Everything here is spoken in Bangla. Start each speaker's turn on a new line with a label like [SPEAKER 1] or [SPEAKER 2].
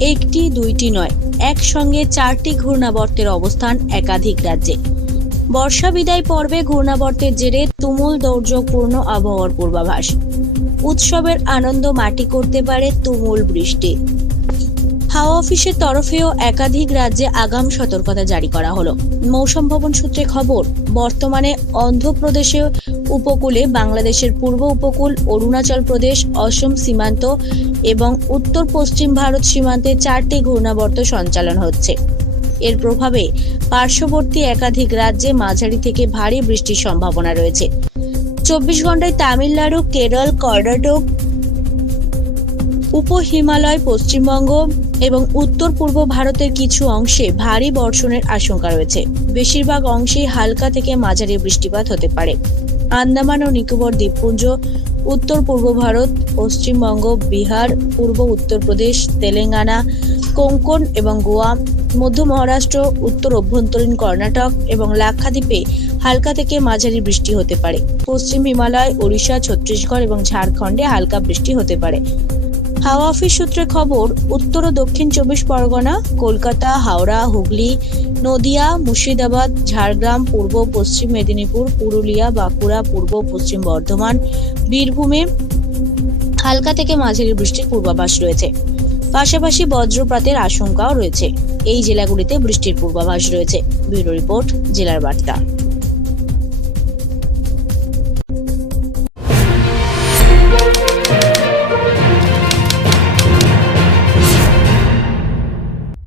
[SPEAKER 1] একটি, দুইটি নয়, একসঙ্গে চারটি ঘূর্ণাবর্তের অবস্থান একাধিক রাজ্যে। বর্ষা বিদায় পর্বে ঘূর্ণাবর্তের জেরে তুমুল দৌর্যপূর্ণ আবহাওয়ার পূর্বাভাস। উৎসবের আনন্দ মাটি করতে পারে তুমুল বৃষ্টি। হাওয়া অফিসের তরফেও একাধিক রাজ্যে আগাম সতর্কতা জারি করা হলো। মৌসুম ভবন সূত্রে খবর, বর্তমানে অন্ধ্রপ্রদেশে উপকূলে বাংলাদেশের পূর্ব উপকূল অরুণাচল প্রদেশ, অসম সীমান্ত এবং উত্তর পশ্চিম ভারত সীমান্তে চারটি ঘূর্ণাবর্ত সঞ্চালন হচ্ছে। এর প্রভাবে পার্শ্ববর্তী একাধিক রাজ্যে মাঝারি থেকে ভারী বৃষ্টির সম্ভাবনা রয়েছে। চব্বিশ ঘন্টায় তামিলনাড়ু, কেরল, কর্ণাটক উপ হিমালয় পশ্চিমবঙ্গ এবং উত্তর পূর্ব ভারতের কিছু অংশে ভারী বর্ষণের আশঙ্কা রয়েছে। বেশিরভাগ অংশেই হালকা থেকে মাঝারি বৃষ্টিপাত হতে পারে। আন্দামান ও নিকোবর দ্বীপপুঞ্জ উত্তর পূর্ব ভারত, পশ্চিমবঙ্গ, বিহার, পূর্ব উত্তরপ্রদেশ, তেলেঙ্গানা কোঙ্কন এবং গোয়া, মধ্য মহারাষ্ট্র, উত্তর অভ্যন্তরীণ কর্ণাটক এবং লাক্ষাদ্বীপে হালকা থেকে মাঝারি বৃষ্টি হতে পারে। পশ্চিম হিমালয়, ওড়িশা, ছত্তিশগড় এবং ঝাড়খণ্ডে হালকা বৃষ্টি হতে পারে। হাওয়া অফিস সূত্রে খবর, উত্তর ও দক্ষিণ চব্বিশ পরগনা, কলকাতা, হাওড়া, হুগলি, নদিয়া, মুর্শিদাবাদ, ঝাড়গ্রাম, পূর্ব, পশ্চিম মেদিনীপুর, পুরুলিয়া, বাঁকুড়া, পূর্ব, পশ্চিম বর্ধমান, বীরভূমে হালকা থেকে মাঝারি বৃষ্টির পূর্বাভাস রয়েছে। পাশাপাশি বজ্রপাতের আশঙ্কাও রয়েছে। এই জেলাগুলিতে বৃষ্টির পূর্বাভাস রয়েছে। ব্যুরো রিপোর্ট, জেলার বার্তা।